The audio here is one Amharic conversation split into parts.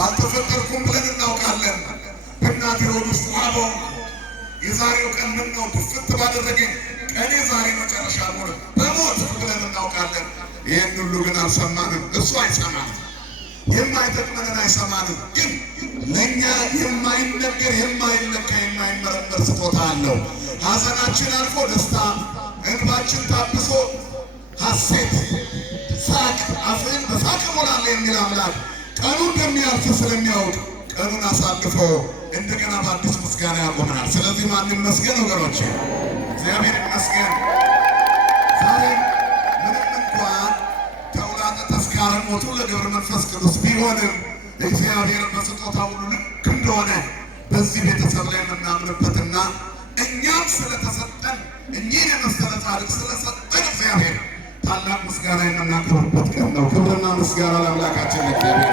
ባልተፈጠርኩም ብለን እናውቃለን። በእናቴ ሆድ ውስጥ አቦ የዛሬው ቀን ምን ነው ድፍት ባደረገኝ ቀኔ ዛሬ መጨረሻ ሆነ በሞት ብለን እናውቃለን። ይህን ሁሉ ግን አልሰማንም። እሱ አይሰማንም። የማይጠቅመንን አይሰማንም። ግን ለእኛ የማይነገር የማይለካ የማይመረመር ስጦታ አለው። ሐዘናችን አልፎ ደስታ፣ እንባችን ታብሶ ሐሴት፣ ሳቅ፣ አፍህን በሳቅ እሞላለሁ የሚል አምላክ ቀኑ እንደሚያልፍ ስለሚያውቅ ቀኑን አሳልፎ እንደገና በአዲስ ምስጋና ያቆመናል። ስለዚህ ማን ይመስገን ወገኖቼ? እግዚአብሔር ይመስገን። ዛሬ ምንም እንኳን ተውላጠ ተስካረ ሞቱ ለገብረ መንፈስ ቅዱስ ቢሆንም እግዚአብሔር በስጦታ ሁሉ ልክ እንደሆነ በዚህ ቤተሰብ ላይ የምናምንበትና እኛም ስለተሰጠን እኚህን የመሰለ ጻድቅ ስለሰጠን እግዚአብሔር ታላቅ ምስጋና የምናቀርብበት ቀን ነው። ክብርና ምስጋና ለአምላካችን ለእግዚአብሔር።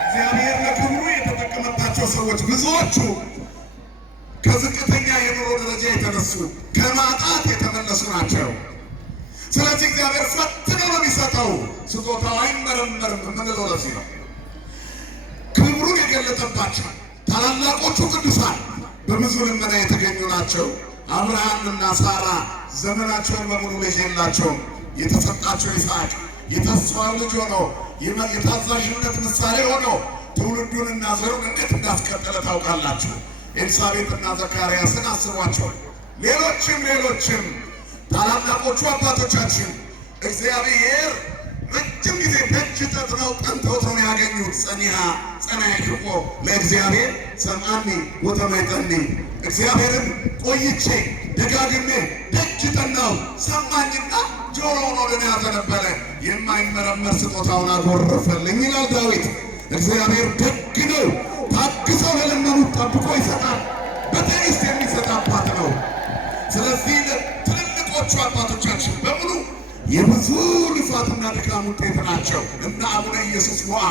እግዚአብሔር ለክብሩ የተጠቀመባቸው ሰዎች ብዙዎቹ ከዝቅተኛ የኑሮ ደረጃ የተነሱ ከማጣት የተመለሱ ናቸው። ስለዚህ እግዚአብሔር ፈትኖ ነው የሚሰጠው። ስጦታው አይመረመርም የምንለው ለዚህ ነው። ክብሩን የገለጠባቸው ታላላቆቹ ቅዱሳን በብዙ ልመና የተገኙ ናቸው። አብርሃምና ሳራ ዘመናቸውን በሙሉ ልጅ የላቸውም። የተሰጣቸው ይስሐቅ የተስፋው ልጅ ሆኖ የታዛዥነት ምሳሌ ሆኖ ትውልዱንና ዘሩን እንዴት እንዳስቀጠለ ታውቃላችሁ። ኤልሳቤጥና ዘካርያስን አስቧቸው። ሌሎችም ታላላቆቹ አባቶቻችን እግዚአብሔር ረጅም ጊዜ ደጅ ጠጥነው ጠንተውት ነው ያገኙት። ጸናይክቆ ለእግዚአብሔር ሰምዓኒ ወተማይጠኒ፣ እግዚአብሔርን ቆይቼ ደጋግሜ ደጅ ጠናው ሰማኝና ጆሮውን ወደ እኔ ያዘነበለ የማይመረመር ስጦታውን አጎረፈልኝ ይላል ዳዊት። እግዚአብሔር ደግ ነው። ታግሰው ለለመኑት ጠብቆ ይሰጣል። በትዕግስት የሚሰጥ አባት ነው። ስለዚህ ትልልቆቹ አባቶቻችን በሙሉ የብዙ ልፋትና ድካም ውጤት ናቸው። እና አቡነ ኢየሱስ ሞዐ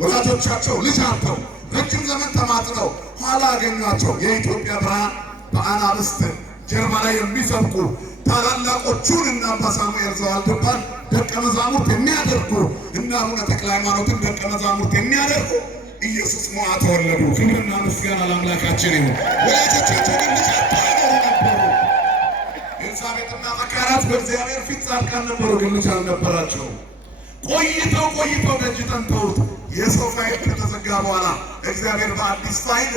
ወላጆቻቸው ልጅ አጥተው ረጅም ዘመን ተማጥነው ኋላ አገኟቸው። የኢትዮጵያ ብርሃን በአናብስት ጀርባ ላይ የሚሰብኩ ታላላቆቹን እና አባ ሳሙኤል ዘዋልድባን ደቀ መዛሙርት የሚያደርጉ እና አቡነ ተክለ ሃይማኖትን ደቀ መዛሙርት የሚያደርጉ ኢየሱስ ሞዐ ተወለዱ። ክብርና ምስጋና ለአምላካችን ይሁን። ወላጆቻቸው ግን ልጅ አጥተው ነበሩ። ኤልሳቤጥና ዘካርያስ በእግዚአብሔር ፊት ጻድቃን ነበሩ፣ ግን ልጅ አልነበራቸው። ቆይተው ደጅ ጠንተውት የሰው ፋይል ከተዘጋ በኋላ እግዚአብሔር በአዲስ ፋይል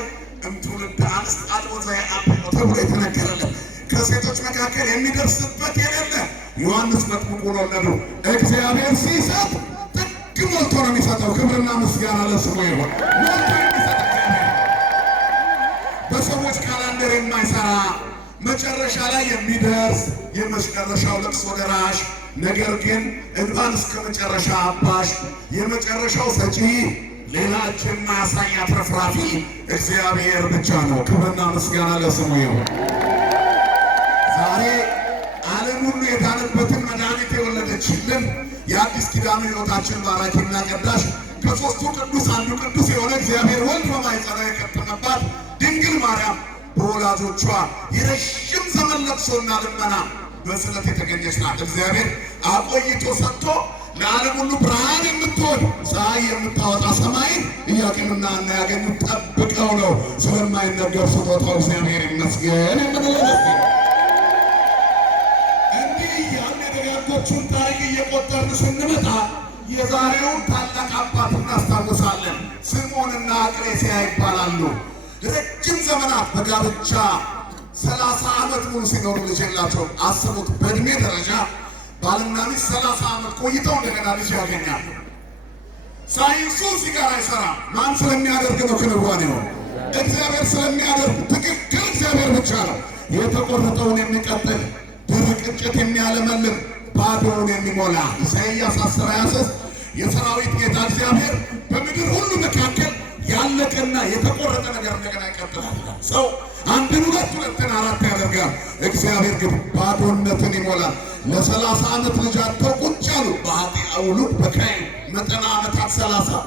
እምትውልደ አንስት አጥቦ ዘየአብዮ ተብሎ የተነገረለት ከሴቶች መካከል የሚደርስበት የሌለ ዮሐንስ መጥምቁ ወለዱ። እግዚአብሔር ሲሰጥ ጥግ ሞልቶ ነው የሚሰጠው። ክብርና ምስጋና ለስሙ ይሁን። ሞልቶ የሚሰጥ እግዚአብሔር በሰዎች ካላንደር የማይሰራ መጨረሻ ላይ የሚደርስ የመጨረሻው ለቅሶ ደራሽ፣ ነገር ግን እንባን እስከ መጨረሻ አባሽ፣ የመጨረሻው ሰጪ፣ ሌላ እጅ የማያሳይ አትረፍራፊ እግዚአብሔር ብቻ ነው። ክብርና ምስጋና ለስሙ ይሁን። ዛሬ ዓለም ሁሉ የዳነበትን መድኃኒት የወለደችልን የአዲስ ኪዳኑ ሕይወታችን ባራኪና ቀዳሽ ከሦስቱ ቅዱስ አንዱ ቅዱስ የሆነ እግዚአብሔር ወልድ በማኅፀኗ የከተመባት ድንግል ማርያም በወላጆቿ የረዥም ዘመን ለቅሶና ልመና በስለት የተገኘች ናት። እግዚአብሔር አቆይቶ ሰጥቶ ለዓለም ሁሉ ብርሃን የምትሆን ፀሐይ የምታወጣ ሰማይን ኢያቄምና ሐና ያገኙት ጠብቀው ነው። ስለማይነገር ስጦታው እግዚአብሔር ይመስገን የምንለው እንዲህ እያልን የደጋጎቹን ታሪክ እየቆጠርን ስንመጣ የዛሬውን ታላቅ አባት እናስታውሳለን። ስምዖንና አቅሌስያ ይባላሉ። ረጅም ዘመናት በጋብቻ 30 ዓመት ሙሉ ሲኖሩ ልጅ የላቸውም። አስቡት፣ በእድሜ ደረጃ ባልና ሚስት 30 ዓመት ቆይተው እንደገና ልጅ ያገኛሉ። ሳይንሱ እዚህ ጋር አይሰራም። ማን ስለሚያደርግ ነው ክንዋኔው? እግዚአብሔር ስለሚያደርግ ትክክል እግዚአብሔር ብቻ ነው። የተቆረጠውን የሚቀጥል ደረቅ እንጨት የሚያለመልም ባዶውን የሚሞላ ኢሳይያስ 10:23 የሰራዊት ጌታ እግዚአብሔር በምድር ሁሉ መካከል ያለቀና የተቆረጠ ነገር እንደገና ይቀጥላል። ሰው አንድን ሁለትን አራት ያደርጋል። እግዚአብሔር ግን ባዶነትን ይሞላል። ለ30 ዓመት ልጅ አጥተው ቁጭ አሉ። በኃጢአት ውሉድ በካይን መጠነ ዓመታት 30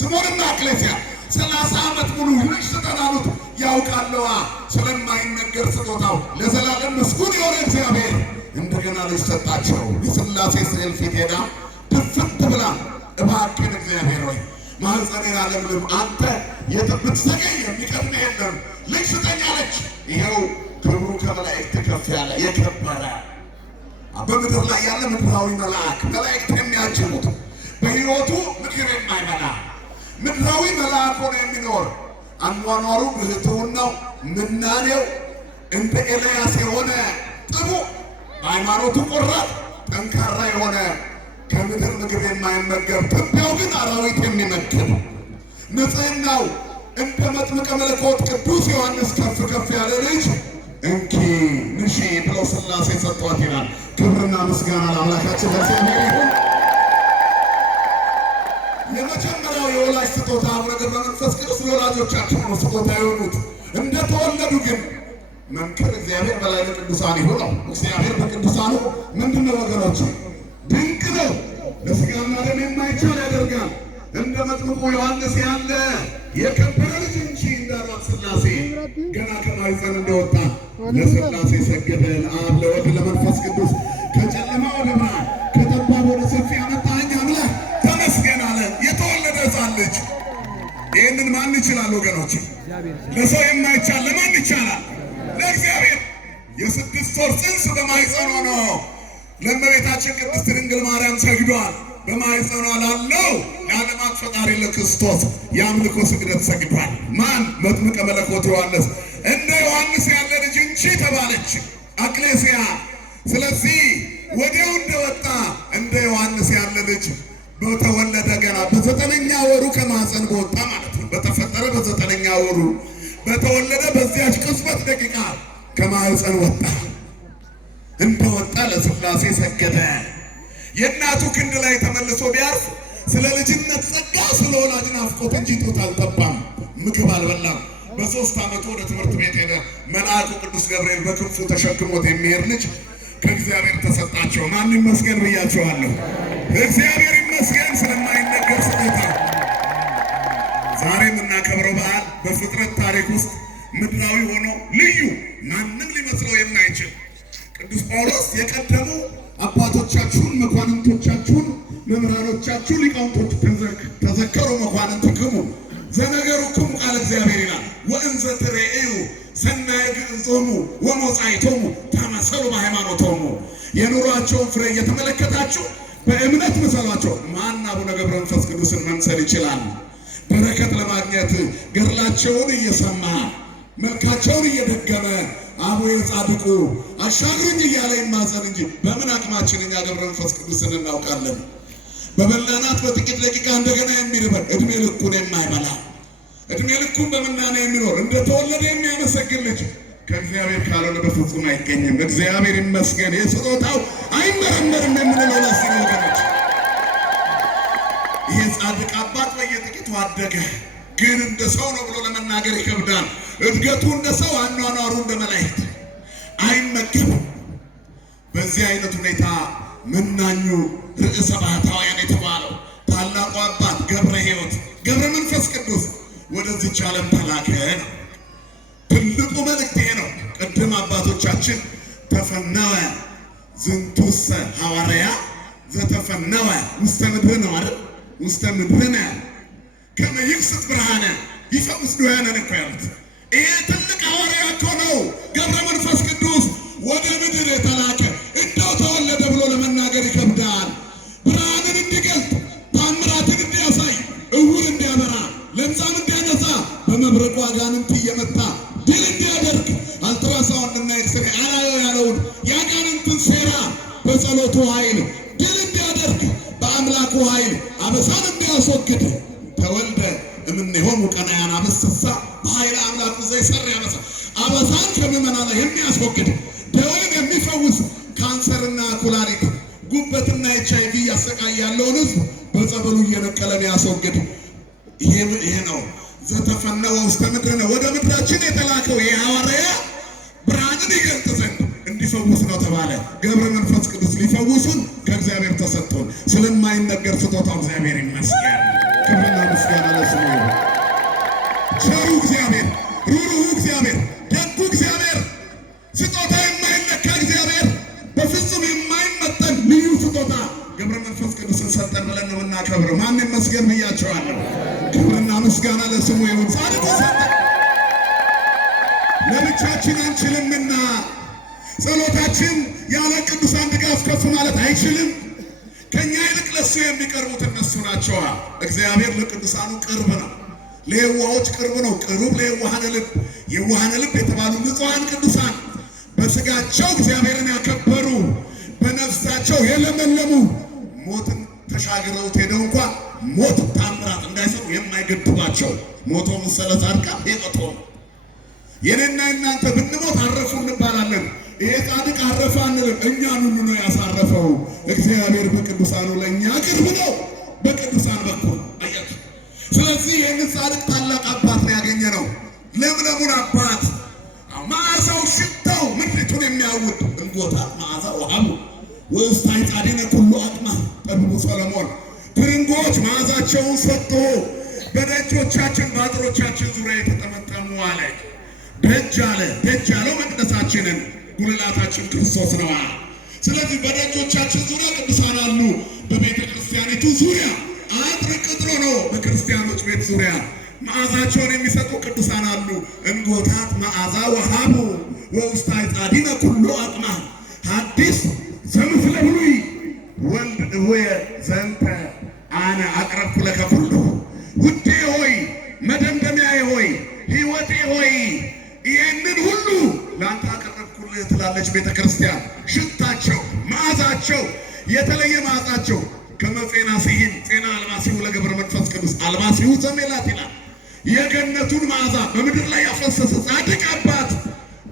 ስምዖንና አቅሌስያ 30 ዓመት ሙሉ ልጅ ስጠን አሉት። ያውቃለዋ ስለማይነገር ስጦታው ለዘላለም ምስጉን የሆነ እግዚአብሔር እንደገና ልጅ ሰጣቸው። የሥላሴ ስዕል ፊት ሄዳ ድፍት ብላ እባክህን እግዚአብሔር ሆይ ማህፀኔን አለምልም፣ አንተ ብትዘገይ የሚቀድምህ የለም፣ ልጅ ስጠኝ አለች። ይኸው ክብሩ ከመላእክት ከፍ ያለ የከበረ በምድር ላይ ያለ ምድራዊ መልአክ መላእክት የሚያጅቡት በሕይወቱ ምድር የማይመላ ምድራዊ መልአክ ሆኖ የሚኖር አኗኗሩ ብሕትውናው ምናኔው እንደ ኤልያስ የሆነ ጥቡ በሃይማኖቱ ቆራጥ ጠንካራ የሆነ ከምድር ምግብ የማይመገብ ትቢያው ግን አራዊት የሚመግብ ንጽሕናው እንደ መጥምቀ መለኮት ቅዱስ ዮሐንስ ከፍ ከፍ ያለ ልጅ እንኪ ንሺ ብለው ሥላሴ ሰጥቷት ይላል። ክብርና ምስጋና ለአምላካችን ለእግዚአብሔር ይሁን። የመጀመሪያው የወላጅ ስጦታ አቡነ ገብረ መንፈስ ቅዱስ ለወላጆቻቸው ነው ስጦታ የሆኑት። እንደተወለዱ ግን መንክር እግዚአብሔር በላይ ለቅዱሳን ይሁነው። እግዚአብሔር በቅዱሳኑ ምንድነው ወገኖች? ድንቅ ነው። ለሥጋና ደም የማይቻል ያደርጋል። እንደ መጥምቁ ዮሐንስ ያለ የከበረ ልጅ እንጂ እንዳሏት ሥላሴ ገና ከማኅፀን እንደወጣ ለሥላሴ ሰገደ። ለአብ ለወልድ ለመንፈስ ቅዱስ ከጨለማ ወደ ብርሃን ከጠባብ ወደ ሰፊ ያመጣኸኝ አምላክ ተመስገን አለ። የተወለደ ሕፃን ልጅ ይህንን ማን ይችላል ወገኖች? ለሰው የማይቻል ለማን ይቻላል? ለእግዚአብሔር። የ6 ወር ጽንስ በማኅፀኗ ነው ለእመቤታችን ቅድስት ድንግል ማርያም ሰግዷል። በማኅፀኗ ላለው የዓለማት ፈጣሪ ለክርስቶስ የአምልኮ ስግደት ሰግዷል። ማን? መጥምቀ መለኮት ዮሐንስ። እንደ ዮሐንስ ያለ ልጅ እንጂ ተባለች አክሌስያ። ስለዚህ ወዲያው እንደወጣ እንደ ዮሐንስ ያለ ልጅ በተወለደ ገና በ9ኛ ወሩ ከማኅፀን በወጣ ማለት ነው። በተፈጠረ በ9ኛ ወሩ በተወለደ በዚያች ቅጽበት ደቂቃ ከማኅፀን ወጣ። እንደወጣ ለሥላሴ ሰገደ። የእናቱ ክንድ ላይ ተመልሶ ቢያርፍ ስለ ልጅነት ጸጋ ስለ ወላጅ ናፍቆት እንጂ ጡት አልጠባም፣ ምግብ አልበላም። በ3 ዓመቱ ወደ ትምህርት ቤት ሄደ። መልአኩ ቅዱስ ገብርኤል በክንፉ ተሸክሞት የሚሄድ ልጅ ከእግዚአብሔር ተሰጣቸው። ማን ይመስገን ብያቸዋለሁ። እግዚአብሔር ይመስገን ስለማይነገር ስጦታ። ዛሬ የምናከብረው በዓል በፍጥረት ታሪክ ውስጥ ምድራዊ ሆኖ ልዩ ማንም ሊመስለው የማይችል ቅዱስ ጳውሎስ የቀደሙ አባቶቻችሁን መኳንንቶቻችሁን መምህራኖቻችሁን ሊቃውንቶች ተዘከሩ መኳንንትክሙ ዘነገሩክሙ ቃለ እግዚአብሔር ይላል። ወእንዘ ትሬእዩ ሰናየ ግዕዞሙ ወሞጻኢቶሙ ተመሰሉ በሃይማኖቶሙ። የኑሯቸውን ፍሬ እየተመለከታችሁ በእምነት ምሰሏቸው። ማን አቡነ ገብረ መንፈስ ቅዱስን መምሰል ይችላል? በረከት ለማግኘት ገድላቸውን እየሰማ መልካቸውን እየደገመ አቡነ ጻድቁ አሻግሩኝ እያለ ይማጸን እንጂ በምን አቅማችን እኛ ገብረ መንፈስ ቅዱስን እናውቃለን? በበላናት በጥቂት ደቂቃ እንደገና የሚርበን እድሜ ልኩን የማይበላ እድሜ ልኩን በምናኔ የሚኖር እንደተወለደ የሚያመሰግን ልጅ ከእግዚአብሔር ካልሆነ በፍጹም አይገኝም። እግዚአብሔር ይመስገን። የስጦታው አይመረመርም የምንለው ለዚህ ነው ወገኖች። ይሄ ጻድቅ አባት በየጥቂቱ አደገ። ግን እንደ ሰው ነው ብሎ ለመናገር ይከብዳል። እድገቱ እንደ ሰው፣ አኗኗሩ እንደ መላእክት፣ አይመገብም። በዚህ አይነት ሁኔታ መናኙ ርዕሰ ባህታውያን የተባለው ታላቁ አባት ገብረ ሕይወት ገብረ መንፈስ ቅዱስ ወደዚች ዓለም ተላከ ነው። ትልቁ መልእክት ይሄ ነው። ቅድም አባቶቻችን ተፈነወ ዝንቱሰ ሐዋርያ ዘተፈነወ ውስተ ምድር ነው አይደል? ውስተ ምድርነ ከመ ይክስት ብርሃነ ይፈውስ ዱያነን እኮ ያሉት። ይሄ ትልቅ ሐዋርያ እኮ ነው ገብረ መንፈስ ቅዱስ ወደ ምድር የተላከ። እንደው ተወለደ ብሎ ለመናገር ይከብዳል። ብርሃንን እንዲገልጥ፣ ታምራትን እንዲያሳይ፣ እውር እንዲያበራ፣ ለምጻም እንዲያነሳ፣ በመብረቁ አጋንንት እየመታ ድል እንዲያደርግ፣ አልትራሳውንድ እና ኤክስሬ አላየው ያለውን የአጋንንትን ሴራ በጸሎቱ ኃይል ድል እንዲያደርግ፣ በአምላኩ ኃይል አበሳን እንዲያስወግድ ተወልደ እምኔሆሙ ቀናያን አበስሳ በኃይለ አምላኩ ዘይሰር ያበሳ አበሳን ከምዕመናን ላይ የሚያስወግድ ደዌን የሚፈውስ ካንሰርና ኩላሊት ጉበትና HIV እያሰቃየ ያለውን ሕዝብ በጸበሉ እየነቀለ የሚያስወግድ ይሄ ነው። ዘተፈነወ ውስተ ምድርነ ወደ ምድራችን የተላከው ይሄ ሐዋርያ ብርሃንን ይገልጥ ዘንድ እንዲፈውስ ነው ተባለ። ገብረ መንፈስ ቅዱስ ሊፈውሱን ከእግዚአብሔር ተሰጥቶን ስለማይነገር ስጦታው እግዚአብሔር ይመስገን። ክብርና ምስጋና ለስሙ ይሁን። ቸሩ እግዚአብሔር፣ ሩሩሁ እግዚአብሔር፣ ደጉ እግዚአብሔር፣ ስጦታ የማይለካ እግዚአብሔር፣ በፍጹም የማይመጠን ልዩ ስጦታ ገብረ መንፈስ ቅዱስን ሰጠን ብለን ነው የምናከብረው። ማን ይመስገን ብያቸዋለሁ። ክብርና ምስጋና ለስሙ ይሁን። ጻድቁ ሰጠ ለብቻችን አንችልምና ጸሎታችን ያለ ቅዱሳን ድጋፍ ከፍ ማለት አይችልም። ከኛ ይልቅ ለሱ የሚቀርቡት እነሱ ናቸው። እግዚአብሔር ለቅዱሳኑ ቅርብ ነው፣ ለየዋሆች ቅርብ ነው። ቅሩብ ለየዋሃነ ልብ፣ የዋሃነ ልብ የተባሉ ንጹሐን ቅዱሳን በስጋቸው እግዚአብሔርን ያከበሩ በነፍሳቸው የለመለሙ ሞትን ተሻግረውት ሄደው እንኳ ሞት ታምራት እንዳይሰሩ የማይገድባቸው ሞቶ መሰለ ጻድቃን ሕይወቶ የኔና እናንተ ብንሞት አረፉ እንባላለን። ይሄ ጻድቅ አረፈ አንልም። እኛን ሁሉ ነው ያሳረፈው። እግዚአብሔር በቅዱሳኑ ለእኛ ቅርብ ነው፣ በቅዱሳን በኩል አያችሁ። ስለዚህ ይህንን ጻድቅ ታላቅ አባት ነው ያገኘ ነው። ለምለሙን አባት መዓዛው ሽታው ምድሪቱን የሚያውድ እንጎታ መዓዛ ወሀቡ ወእስታይ ጻዲነ ኩሉ አቅማ ጠቢቡ ሰሎሞን ትርንጎች መዓዛቸውን ሰጥቶ በደጆቻችን በአጥሮቻችን ዙሪያ የተጠመጠሙ አለ። ደጅ አለ። ደጅ ያለው መቅደሳችንን ጉልላታችን ክርስቶስ ነው። ስለዚህ በደጆቻችን ዙሪያ ቅዱሳን አሉ። በቤተ ክርስቲያኒቱ ዙሪያ አጥር ቅጥሮ ነው። በክርስቲያኖች ቤት ዙሪያ መዓዛቸውን የሚሰጡ ቅዱሳን አሉ። እንጎታት መዓዛ ወሀቡ ወውስታይ ጻዲነ ኩሉ አቅማ ሐዲስ ዘምስለ ብሉይ ወልድ እወየ ዘንተ አነ አቅረብኩ ለከ ኩሉ ውዴ ሆይ መደምደሚያዬ ሆይ ሕይወቴ ሆይ ይህንን ሁሉ ለአንተ አቀረብኩልህ ትላለች ቤተ ክርስቲያን። ሽታቸው መዓዛቸው የተለየ መዓዛቸው ከመጼና ሲሂን ጼና አልባሲሁ ለገብረ መንፈስ ቅዱስ አልባሲሁ ዘሜላት ይላል። የገነቱን መዓዛ በምድር ላይ ያፈሰሰ ጻድቅ አባት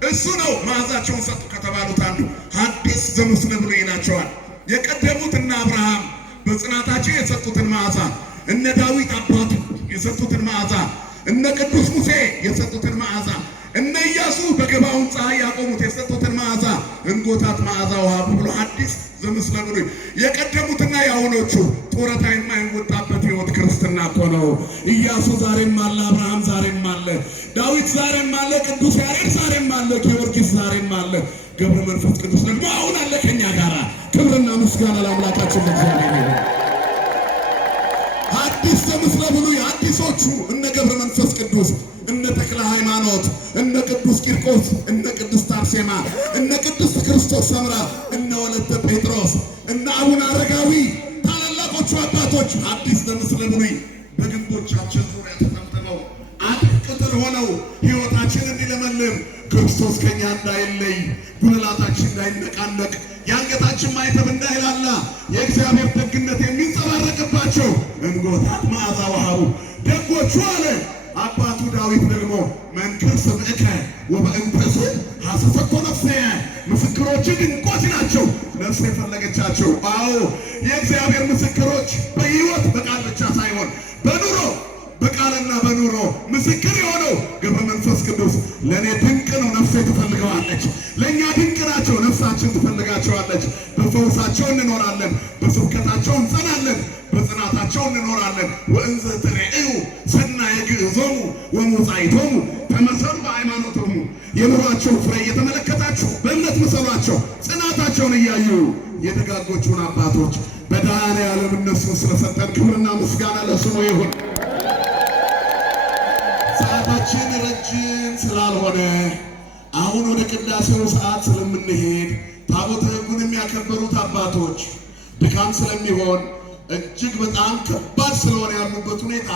እሱ ነው። መዓዛቸውን ሰጡ ከተባሉት አንዱ ሐዲስ ዘምስለ ብሉይ ይላቸዋል። የቀደሙት እነ አብርሃም በጽናታቸው የሰጡትን መዓዛ፣ እነ ዳዊት አባቱ የሰጡትን መዓዛ፣ እነ ቅዱስ ሙሴ የሰጡትን መዓዛ፣ እነ ኢያሱ በገባውን ፀሐይ ያቆሙት የሰጡትን መዓዛ እንጎታት መዓዛ ወሀቡ ብሎ ሐዲስ ዘምስለ ብሉይ። የቀደሙትና የአሁኖቹ ጡረታ የማይወጣበት ሕይወት ክርስትና እኮ ነው። ኢያሱ ዛሬም አለ፣ አብርሃም ዛሬም አለ፣ ዳዊት ዛሬም አለ፣ ቅዱስ ያሬድ ዛሬም አለ፣ ጊዮርጊስ ዛሬም አለ፣ ገብረ መንፈስ ቅዱስ ደግሞ አሁን አለ ከኛ ጋራ። ክብርና ምስጋና ለአምላካችን ለእግዚአብሔር ይሁን። ሐዲስ ዘምስለ ብሉይ አዲሶቹ እነ ገብረ መንፈስ ቅዱስ፣ እነ ተክለ ሃይማኖት፣ እነ ቅዱስ ቂርቆስ፣ እነ ቅድስት አርሴማ፣ እነ ቅድስት ክርስቶስ ሰምራ፣ እነ ወለተ ጴጥሮስ፣ እነ አቡነ አረጋዊ ታላላቆቹ አባቶች ሐዲስ ዘምስለ ብሉይ በግንቦቻችን ዙሪያ ተጠምጥመው አጥር ቅጥር ሆነው ሕይወታችን እንዲለመልም ክርስቶስ ከኛ እንዳይለይ ጉልላታችን እንዳይነቃነቅ የአንገታችን ማይተብ እንዳይላላ የእግዚአብሔር ደግነት የሚንጸባረቅባቸው እንጎታት መዓዛ ወሀቡ ደጎቹ አለ አባቱ ዳዊት ደግሞ መንክር ስምዕከ ወበእንተሱ ሐሰሰኮ ነፍሴ ምስክሮች ድንቆች ናቸው። ነፍሴ የፈለገቻቸው አዎ የእግዚአብሔር ምስክሮች በሕይወት በቃል ብቻ ሳይሆን በኑሮ በቃልና በኑሮ ምስክር የሆነው ገብረ መንፈስ ቅዱስ ለእኔ ድንቅ ነው፣ ነፍሴ ትፈልገዋለች። ለእኛ ድንቅ ናቸው፣ ነፍሳችን ትፈልጋቸዋለች። በፈውሳቸው እንኖራለን፣ በስብከታቸው እንጸናለን፣ በጽናታቸው እንኖራለን። ወእንዘ ትሬዕዩ ሰናየ ግዕዞሙ ወሞጻኢቶሙ ተመሰሉ በሃይማኖቶሙ። የኑሯቸው ፍሬ እየተመለከታችሁ በእምነት ምሰሏቸው። ጽናታቸውን እያዩ የደጋጎቹን አባቶች በመድኃኔዓለም እነሱን ስለሰጠን ክብርና ምስጋና ለስሙ ይሁን። ሰዓታችን ረጅም ስላልሆነ አሁን ወደ ቅዳሴው ሰዓት ስለምንሄድ ታቦተ ሕጉን የሚያከበሩት አባቶች ድካም ስለሚሆን እጅግ በጣም ከባድ ስለሆነ ያሉበት ሁኔታ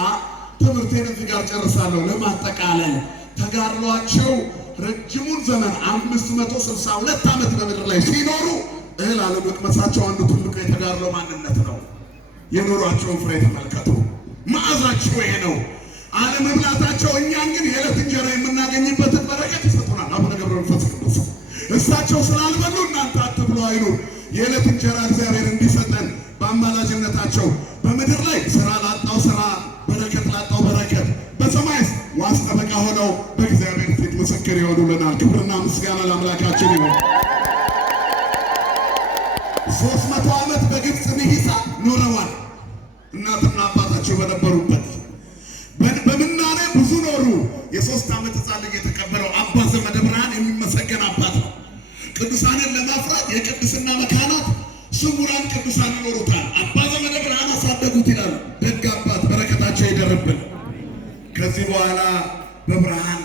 ትምህርቴን እዚህ ጋር ጨርሳለሁ። ለማጠቃለል ተጋድሏቸው ረጅሙን ዘመን 562 ዓመት በምድር ላይ ሲኖሩ እህል አለመቅመሳቸው አንዱ ትልቁ የተጋድሎ ማንነት ነው። የኖሯቸውን ፍሬ ተመልከቱ። መዓዛቸው ይሄ ነው። አለመብላታቸው እኛን ግን የዕለት እንጀራ የምናገኝበትን በረከት ይሰጡናል። አቡነ ገብረ መንፈስ ቅዱስ እሳቸው ስላልበሉ እናንተ አትብሉ አይሉ። የዕለት እንጀራ እግዚአብሔር እንዲሰጠን በአማላጅነታቸው በምድር ላይ ስራ ላጣው ስራ፣ በረከት ላጣው በረከት፣ በሰማይ ዋስ ጠበቃ ሆነው በእግዚአብሔር ፊት ምስክር ይሆኑልናል። ክብርና ምስጋና ለአምላካችን ይሁን። 300 ዓመት በግብፅ ንሂሳ ኖረዋል። እናትና አባታቸው በነበሩበት በምናኔ ብዙ ኖሩ። የ3 ዓመት ሕፃን ልጅ የተቀበለው አባ ዘመደ ብርሃን የሚመሰገን አባት ነው። ቅዱሳንን ለማፍራት የቅድስና መካናት ስውራን ቅዱሳን ይኖሩታል። አባ ዘመደ ብርሃን አሳደጉት ይላሉ። ደግ አባት፣ በረከታቸው ይደርብን። ከዚህ በኋላ በብርሃን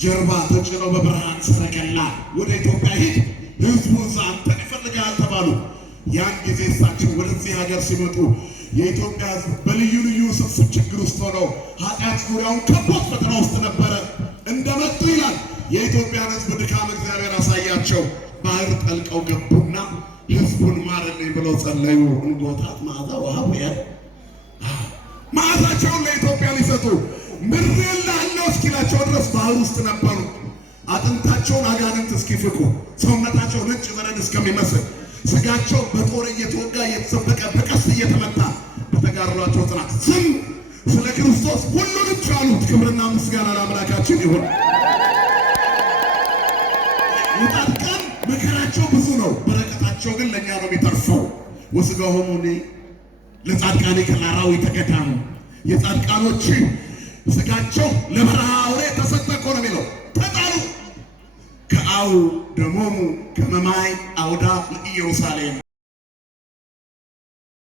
ጀርባ ተጭነው በብርሃን ሰረገላ ወደ ኢትዮጵያ ሂድ፣ ህዝቡ እዛ አንተን ይፈልጋል ተባሉ። ያን ጊዜ እሳቸው ወደዚህ ሀገር ሲመጡ የኢትዮጵያ ህዝብ በልዩ ልዩ ስብስብ ችግር ውስጥ ሆነው ኃጢአት ዙሪያውን ከቦት ፈተና ውስጥ ነበረ። እንደመጡ ይላል የኢትዮጵያን ህዝብ ድካም እግዚአብሔር አሳያቸው። ባህር ጠልቀው ገቡና ህዝቡን ማረልኝ ብለው ጸለዩ። እንጎታት መዓዛ ውሃ መዓዛቸውን ለኢትዮጵያ ሊሰጡ ምድር ላለው እስኪላቸው ድረስ ባህር ውስጥ ነበሩ። አጥንታቸውን አጋንንት እስኪፍቁ ሰውነታቸው ነጭ በረድ እስከሚመስል ስጋቸው በጦር እየተወጋ እየተሰበቀ በቀስት እየተመታ በተጋድሏቸው ጽናት ስም ስለ ክርስቶስ ሁሉንም ቻሉት። ክብርና ምስጋና ለአምላካችን ይሁን። የጻድቃን መከራቸው ብዙ ነው፣ በረከታቸው ግን ለእኛ ነው የሚተርፈው። ወስጋሆሙ ለጻድቃኔ ከአራዊተ ገዳም የጻድቃኖች ስጋቸው ለበረሃ አውሬ ተሰጠ እኮ ነው የሚለው። ተጣሉ ከአው ደሞሙ ከመማይ አውዳ ለኢየሩሳሌም